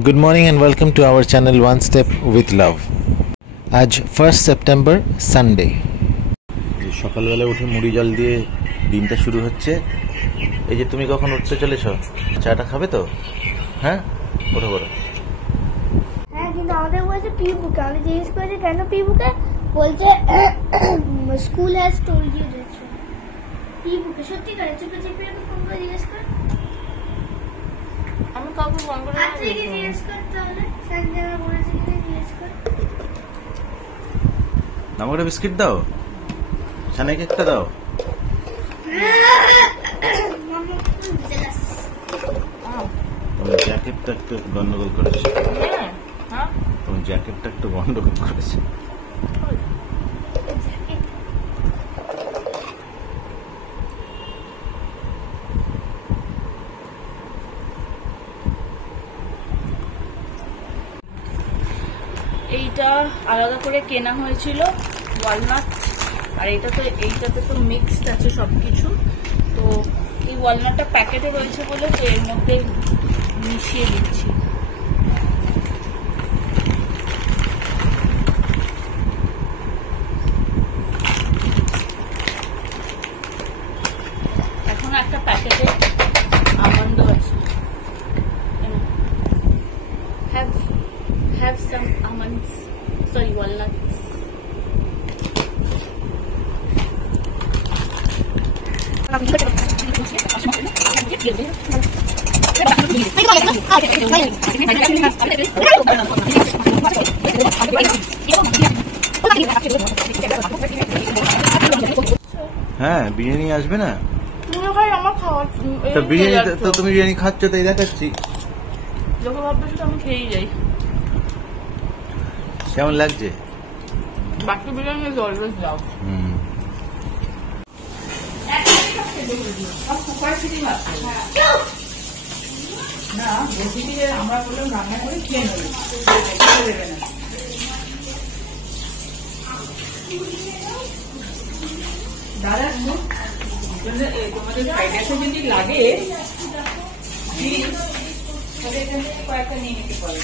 Good morning and welcome to our channel One Step with Love. আজ 1st September Sunday. সকালবেলা উঠে মুড়ি জল দিয়ে দিনটা শুরু হচ্ছে। এই যে তুমি কখন উঠতে চলেছ, চাটা খাবে তো? হ্যাঁ, ওঠো ওঠো। হ্যাঁ, কিন্তু আমাদের বলছে পিবুকে, আমি জিজ্ঞেস করেছি কেন পিবুকে, বলছে school has told you that. পিবুকে সত্যি করে চুপে চুপে ফোন করে জিজ্ঞেস কর। আমি কাউকে ফোন করে জিজ্ঞেস কর, তাহলে সঞ্জনা বলেছে কি জিজ্ঞেস কর। আমাকে বিস্কিট দাও, সানাই কেকটা দাও। তোমার জ্যাকেটটা একটু গন্ডগোল করেছে। তোমার জ্যাকেটটা একটু গন্ডগোল করেছে। এইটা আলাদা করে কেনা হয়েছিল ওয়ালনাট, আর এইটাতে তো মিক্সড আছে সবকিছু। তো এই ওয়ালনাটটা প্যাকেটে রয়েছে বলে তো এর মধ্যে মিশিয়ে দিচ্ছি। এখন একটা প্যাকেটে আমন্ড আছে। Have some almonds, sorry, walnuts. হ্যাঁ, বিরিয়ানি আসবে না? আমার খাওয়া বিরিয়ানি তো তুমি বিরিয়ানি খাচ্ছ তাই দেখাচ্ছি। লোকে ভাববে শুধু আমি খেয়েই যাই। কেমন লাগছে? বাকি বিরিয়ানি ইজ অলওয়েজ লাভ। না বলছি যে আমরা বললাম রান্না করে খেয়ে নেবে, দেবে না। দাদা তোমাদের ফ্রাইড রাইসে যদি লাগে কয়েকটা নিয়ে নিতে পারে।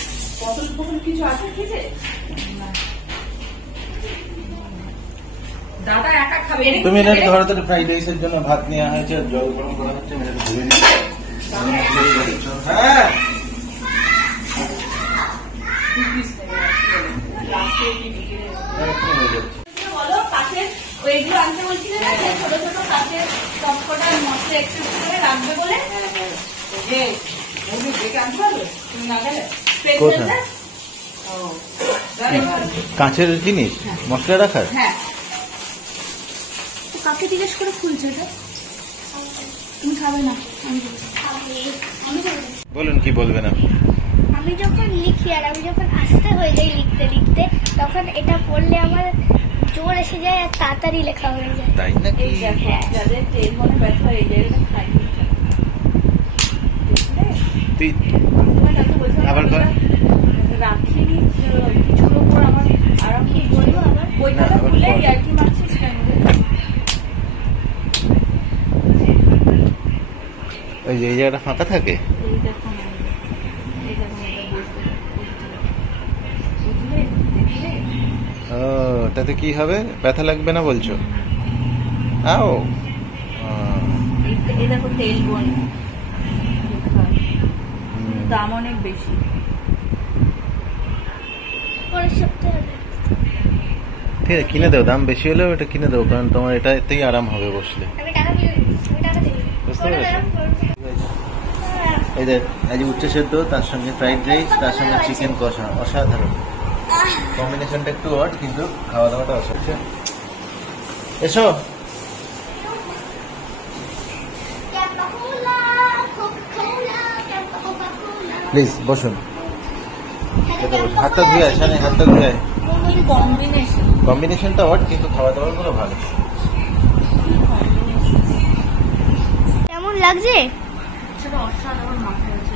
পটল কিছু আছে খেতে? দাদা একা খাবে? তুমি এটা ধরো তো ফ্রাইড রাইসের জন্য ভাত নেওয়া হয়েছে, জল গরম করা হচ্ছে, আমি এটা ধুয়ে নিই। হ্যাঁ, বলো কাঠের ওইগুলো আনতে বলছিলে না, ছোট ছোট কাঠের সবকটার মশলা একটু করে রাখবে বলে। কাঁচের জিনিস মশলা রাখার। হ্যাঁ, কাকে জিজ্ঞেস করে খুলছে এটা? তুমি খাবে না? বলুন কি বলবেন আপনি? আমি যখন লিখি আর আমি যখন আস্তে হয়ে যাই লিখতে লিখতে, তখন এটা পড়লে আমার জোর এসে যায় আর তাড়াতাড়ি লেখা হয়ে যায়। তাই নাকি? যাদের তেল মনে ব্যথা হয়ে যায় খাই তুই আবার কর। রাখিনি কিছুর ওপর আমার আরাম কি বলবো, আবার ওইখানে খুলে আর কি মারছিস কেন? ওই যে এই জায়গাটা ফাঁকা থাকে। ও, তাতে কি হবে? ব্যথা লাগবে না বলছো? আও, এই দেখো তেল বন, দাম অনেক বেশি। ঠিক আছে, কিনে দেও। দাম বেশি হলেও এটা কিনে দেও, কারণ তোমার এটাতেই আরাম হবে বসলে। বুঝতে পেরেছো? এই যে আজ উচ্চ সেদ্ধ, তার সঙ্গে ফ্রাইড রাইস, তার সঙ্গে চিকেন কষা, অসাধারণ কম্বিনেশনটা। একটু অড, কিন্তু খাওয়া দাওয়াটা অসাধারণ। এসো, প্লিজ বসুন। হাতটা ধুয়ে আসে, হাতটা ধুয়ে। কম্বিনেশনটা অড, কিন্তু খাওয়া দাওয়া গুলো ভালো। কেমন লাগছে? সেটা অসাধারণ মাথায় আছে।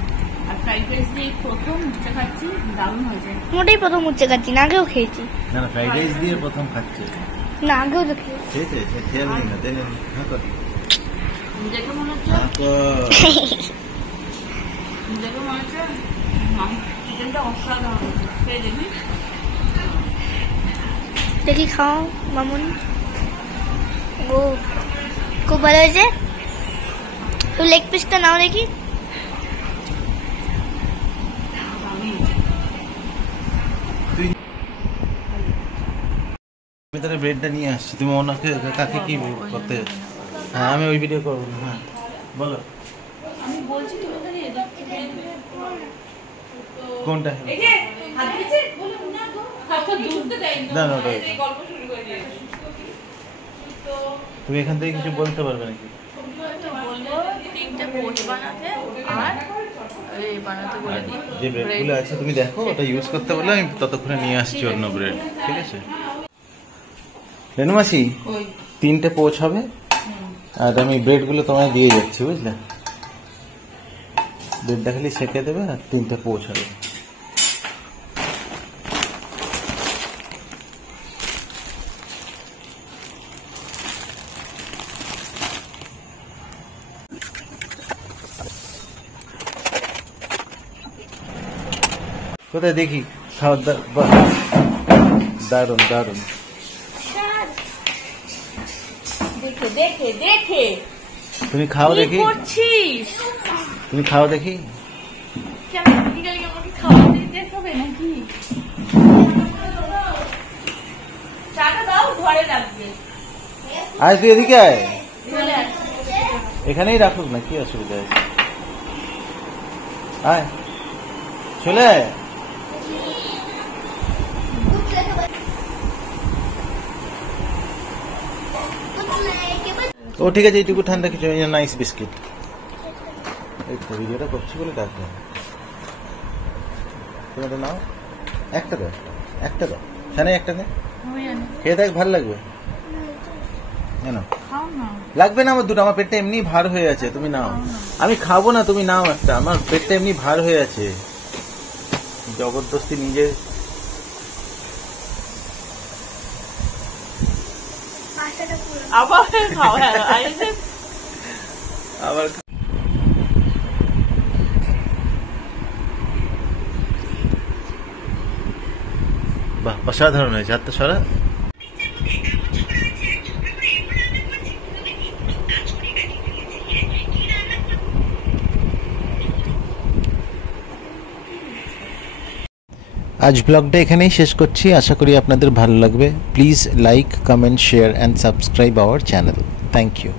আর ফ্রাইড রাইস দিয়ে প্রথম উচ্চে খাচ্ছি, দারুণ হয়েছে। মোটেই প্রথম উচ্চে খাচ্ছি না, আগেও খেয়েছি। না না, ফ্রাইড রাইস দিয়ে প্রথম খাচ্ছে না, আগেও তো খেয়েছি। খেয়ে নি না, দেন দেখে মনে হচ্ছে চিকেনটা অসাধারণ, খেয়ে দেখি। দেখি খাও মামুন। ও খুব ভালো হয়েছে। তো লেগ পিসটা নাও দেখি। আমি তাহলে ব্রেডটা নিয়ে আসছি, তুমি ওনাকে কাকে কি করতে? হ্যাঁ আমি ওই ভিডিও করবো। হ্যাঁ বলো আমি বলছি তুমি তাহলে কোনটা? এই যে হাত দিয়েছে বলে না গো, হাতটা দুধতে দেয় না না ওটা। এই গল্প শুরু করে দিয়েছে। তো তুমি এখান থেকে কিছু বলতে পারবে নাকি? বলবো 3টে পোচ বানাতে, আর এই বানাতে বলে দিই যে ব্রেডগুলো আছে তুমি দেখো, ওটা ইউজ করতে বলে আমি ততক্ষণে নিয়ে আসছি অন্য ব্রেড। ঠিক আছে রেনু মাসি, 3টে পোচ হবে আর আমি ব্রেডগুলো তোমায় দিয়ে যাচ্ছি, বুঝলে? ব্রেডটা খালি সেঁকে দেবে আর 3টে পোচ হবে। কোথায় দেখি? খাওয়ার দারুন দারুন। দেখে দেখে দেখে তুমি খাও দেখি, কি করছিস? তুমি খাও দেখি। কেন ঠিক আছে, আমাকে খাওয়া দিতে হবে নাকি? চাটা দাও, ঘরে লাগবে। আয় তুই এদিকে আয়, চলে আয়। এখানেই রাখুক না, কি অসুবিধা আছে? আয় চলে আয়। ও ঠিক আছে, এইটুকু ঠান্ডা কিছু নাইস বিস্কিট। এই তো ভিডিওটা করছি বলে ডাকবে। তুমি এটা নাও, একটা দাও, একটা দাও, হ্যাঁ একটা দে, খেয়ে দেখ ভালো লাগবে। কেন খাও না, লাগবে না আমার দুটো, আমার পেটটা এমনি ভার হয়ে আছে, তুমি নাও। আমি খাবো না, তুমি নাও একটা, আমার পেটটা এমনি ভার হয়ে আছে। জবরদস্তি নিজে আবার খাও। হ্যাঁ আবার বাহ অসাধারণ হয়েছে। হাতটা সরা। আজ ব্লগটা এখানেই শেষ করছি, আশা করি আপনাদের ভালো লাগবে। Please like, comment, share and subscribe our channel. Thank you.